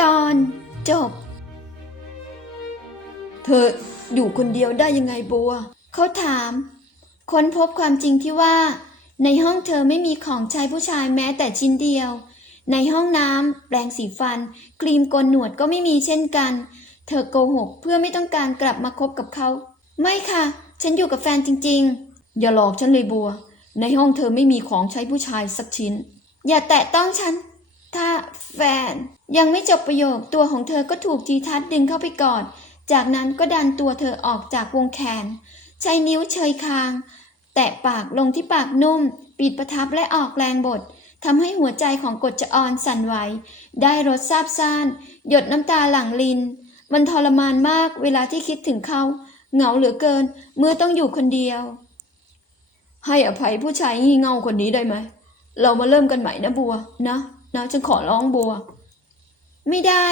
ตอนจบ เธออยู่คนเดียวได้ยังไงบัว เขาถาม ค้นพบความจริงที่ว่า ในห้องเธอไม่มีของใช้ผู้ชายแม้แต่ชิ้นเดียว ในห้องน้ำแปรงสีฟัน ครีมโกนหนวดก็ไม่มีเช่นกัน เธอโกหกเพื่อไม่ต้องการกลับมาคบกับเขา ไม่ค่ะ ฉันอยู่กับแฟนจริง ๆ อย่าหลอกฉันเลยบัว ในห้องเธอไม่มีของใช้ผู้ชายสักชิ้น อย่าแตะต้องฉัน ถ้าแฟน ยังไม่จบประโยคตัวของเธอก็ถูกจีทัศดึงเข้าไปกอด จากนั้นก็ดันตัวเธอออกจากวงแขน ใช้นิ้วเชยคาง แตะปากลงที่ปากนุ่ม ปิดประทับและออกแรงบททำให้หัวใจของกฎจออนสั่นไหว ได้รสซาบซ่าน หยดน้ำตาหลั่งลิน มันทรมานมากเวลาที่คิดถึงเขา เหงาเหลือเกิน เมื่อต้องอยู่คนเดียว ให้อภัยผู้ชายงี่เง่าคนนี้ได้ไหม เรามาเริ่มกันใหม่นะบัว นะ นะฉันขอร้องบัว ไม่ได้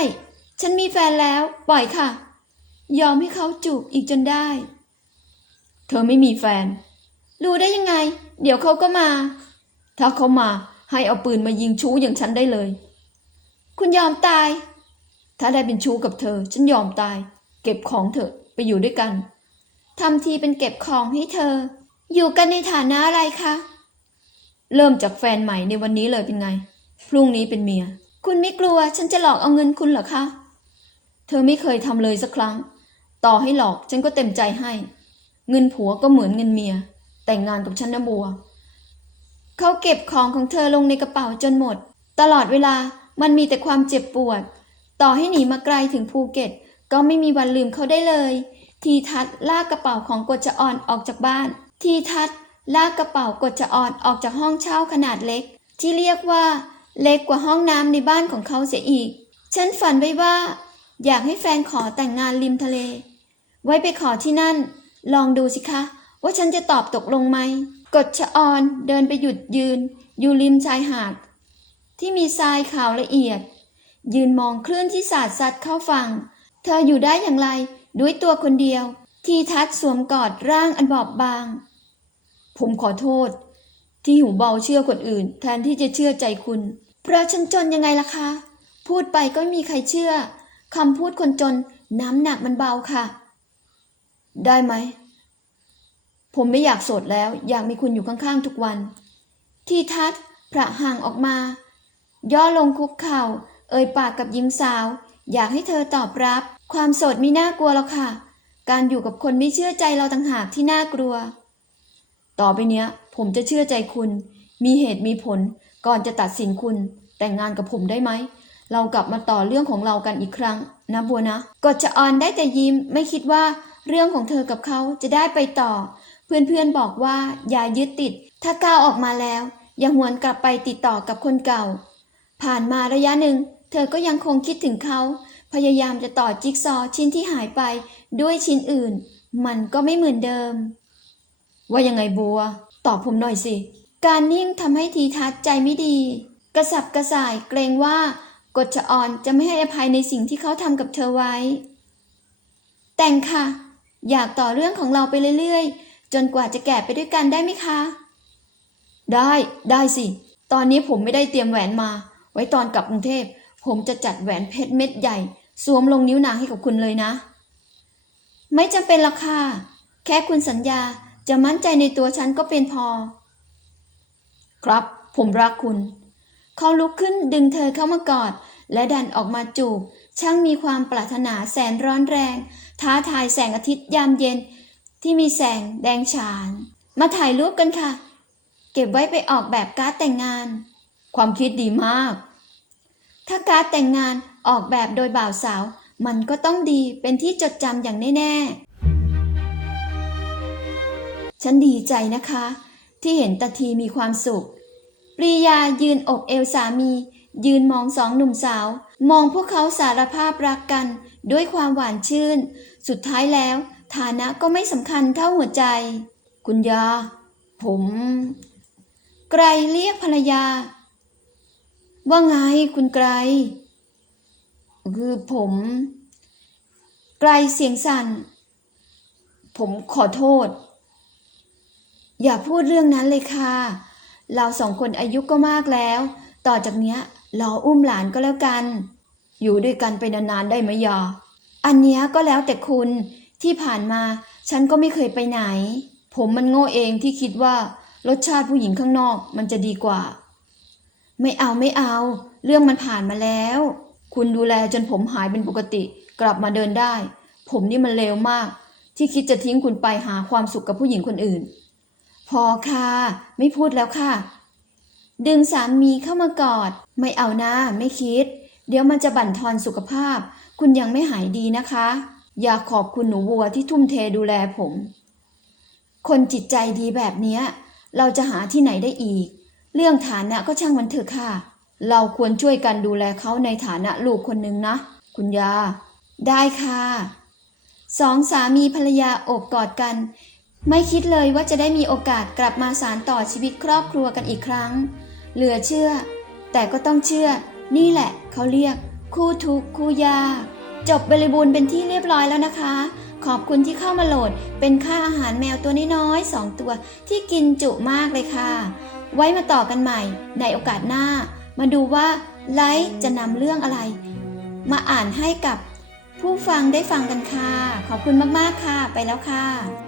ฉันมีแฟนแล้วปล่อยค่ะ ยอมให้เขาจูบอีกจนได้ เธอไม่มีแฟน รู้ได้ยังไง เดี๋ยวเขาก็มา ถ้าเขามาให้เอาปืนมายิงชู้อย่างฉันได้เลย คุณยอมตาย ถ้าได้เป็นชู้กับเธอ ฉันยอมตาย เก็บของเถอะไปอยู่ด้วยกันทำทีเป็นเก็บของให้เธอ อยู่กันในฐานะอะไรคะ เริ่มจากแฟนใหม่ในวันนี้เลยเป็นไง พรุ่งนี้เป็นเมีย คุณไม่กลัวฉันจะหลอกเอาเงินคุณเหรอคะ เธอไม่เคยทำเลยสักครั้ง ต่อให้หลอกฉันก็เต็มใจให้ เงินผัวก็เหมือนเงินเมีย แต่งงานกับฉันนะบัว เขาเก็บของของเธอลงในกระเป๋าจนหมด ตลอดเวลามันมีแต่ความเจ็บปวด ต่อให้หนีมาไกลถึงภูเก็ต ก็ไม่มีวันลืมเขาได้เลย ทีทัศลากกระเป๋าของกฎจอ่อนออกจากบ้าน ทีทัศลากกระเป๋ากฎจอ่อนออกจากห้องเช่าขนาดเล็ก ที่เรียกว่า เล็กกว่าห้องน้ำในบ้านของเขาเสียอีก ฉันฝันไว้ว่า อยากให้แฟนขอแต่งงานริมทะเล ไว้ไปขอที่นั่น ลองดูสิคะ ว่าฉันจะตอบตกลงไหมกฎชะออนเดินไปหยุดยืน อยู่ริมชายหาดที่มีทรายขาวละเอียด ยืนมองคลื่นที่สาดซัดเข้าฝั่ง เธออยู่ได้อย่างไรด้วยตัวคนเดียว ทีทัศสวมกอดร่างอันบอบบาง ผมขอโทษ ที่หูเบาเชื่อคนอื่น แทนที่จะเชื่อใจคุณ เพราะฉันจนยังไงล่ะคะ พูดไปก็ไม่มีใครเชื่อคำพูดคนจนน้ำหนักมันเบาค่ะ ได้ไหม ผมไม่อยากโสดแล้ว อยากมีคุณอยู่ข้างๆทุกวัน ที่ทัศน์พระห่างออกมา ย่อลงคุกเข่า เอ่ยปากกับหญิงสาว อยากให้เธอตอบรับ ความโสดไม่น่ากลัวหรอกค่ะ การอยู่กับคนไม่เชื่อใจเราต่างหากที่น่ากลัว ต่อไปเนี้ย ผมจะเชื่อใจคุณ มีเหตุมีผล ก่อนจะตัดสินคุณแต่งงานกับผมได้ไหม เรากลับมาต่อเรื่องของเรากันอีกครั้งนะบัวนะกดจะออนได้แต่ยิ้มไม่คิดว่าเรื่องของเธอกับเขาจะได้ไปต่อ เพื่อนๆบอกว่าอย่ายึดติด ถ้าก้าวออกมาแล้ว อย่าหวนกลับไปติดต่อกับคนเก่า ผ่านมาระยะหนึ่ง เธอก็ยังคงคิดถึงเขา พยายามจะต่อจิ๊กซอว์ชิ้นที่หายไปด้วยชิ้นอื่น มันก็ไม่เหมือนเดิม ว่ายังไงบัว ตอบผมหน่อยสิ การนิ่งทำให้ทีทัศใจไม่ดี กระสับกระส่ายเกรงว่ากฎจะอ่อนจะไม่ให้อภัยในสิ่งที่เขาทำกับเธอไว้ แต่งค่ะ อยากต่อเรื่องของเราไปเรื่อยๆ จนกว่าจะแก่ไปด้วยกันได้ไหมคะ ได้ได้สิ ตอนนี้ผมไม่ได้เตรียมแหวนมา ไว้ตอนกลับกรุงเทพ ผมจะจัดแหวนเพชรเม็ดใหญ่ สวมลงนิ้วนางให้กับคุณเลยนะ ไม่จำเป็นหรอกค่ะ แค่คุณสัญญาจะมั่นใจในตัวฉันก็เป็นพอ ครับ ผมรักคุณ เขาลุกขึ้นดึงเธอเข้ามากอด และดันออกมาจูบ ช่างมีความปรารถนาแสนร้อนแรง ท้าทายแสงอาทิตย์ยามเย็น ที่มีแสงแดงฉาน มาถ่ายรูปกันค่ะ เก็บไว้ไปออกแบบการ์ดแต่งงาน ความคิดดีมาก ถ้าการ์ดแต่งงานออกแบบโดยบ่าวสาว มันก็ต้องดีเป็นที่จดจำอย่างแน่ๆฉันดีใจนะคะ ที่เห็นตาทีมีความสุข ปรียายืนอกเอวสามี ยืนมองสองหนุ่มสาว มองพวกเขาสารภาพรักกัน ด้วยความหวานชื่น สุดท้ายแล้ว ฐานะก็ไม่สำคัญเท่าหัวใจ คุณยา ผม ไกรเรียกภรรยา ว่าไงคุณไกร คือผม ไกลเสียงสั่น ผมขอโทษ อย่าพูดเรื่องนั้นเลยค่ะ เราสองคนอายุก็มากแล้ว ต่อจากเนี้ยรออุ้มหลานก็แล้วกัน อยู่ด้วยกันไปนานๆได้ไหมยาอันเนี้ยก็แล้วแต่คุณที่ผ่านมาฉันก็ไม่เคยไปไหน ผมมันโง่เองที่คิดว่ารสชาติผู้หญิงข้างนอกมันจะดีกว่า ไม่เอาไม่เอา เรื่องมันผ่านมาแล้ว คุณดูแลจนผมหายเป็นปกติ กลับมาเดินได้ ผมนี่มันเลวมาก ที่คิดจะทิ้งคุณไปหาความสุขกับผู้หญิงคนอื่น พอค่ะ ไม่พูดแล้วค่ะ ดึงสามีเข้ามากอด ไม่เอานะไม่คิด เดี๋ยวมันจะบั่นทอนสุขภาพ คุณยังไม่หายดีนะคะ อยากขอบคุณหนูวัวที่ทุ่มเทดูแลผม คนจิตใจดีแบบเนี้ย เราจะหาที่ไหนได้อีก เรื่องฐานะก็ช่างมันเถอะค่ะ เราควรช่วยกันดูแลเขาในฐานะลูกคนหนึ่งนะ คุณยา ได้ค่ะสองสามีภรรยาโอบกอดกัน ไม่คิดเลยว่าจะได้มีโอกาสกลับมาสารต่อชีวิตครอบครัวกันอีกครั้ง เหลือเชื่อ แต่ก็ต้องเชื่อ นี่แหละ เขาเรียก คู่ทุกข์คู่ยาก จบบริบูรณ์เป็นที่เรียบร้อยแล้วนะคะ ขอบคุณที่เข้ามาโหลด เป็นค่าอาหารแมวตัวน้อยๆสองตัวที่กินจุมากเลยค่ะ ไว้มาต่อกันใหม่ ในโอกาสหน้า มาดูว่าไลฟ์จะนำเรื่องอะไร มาอ่านให้กับผู้ฟังได้ฟังกันค่ะ ขอบคุณมากๆค่ะ ไปแล้วค่ะ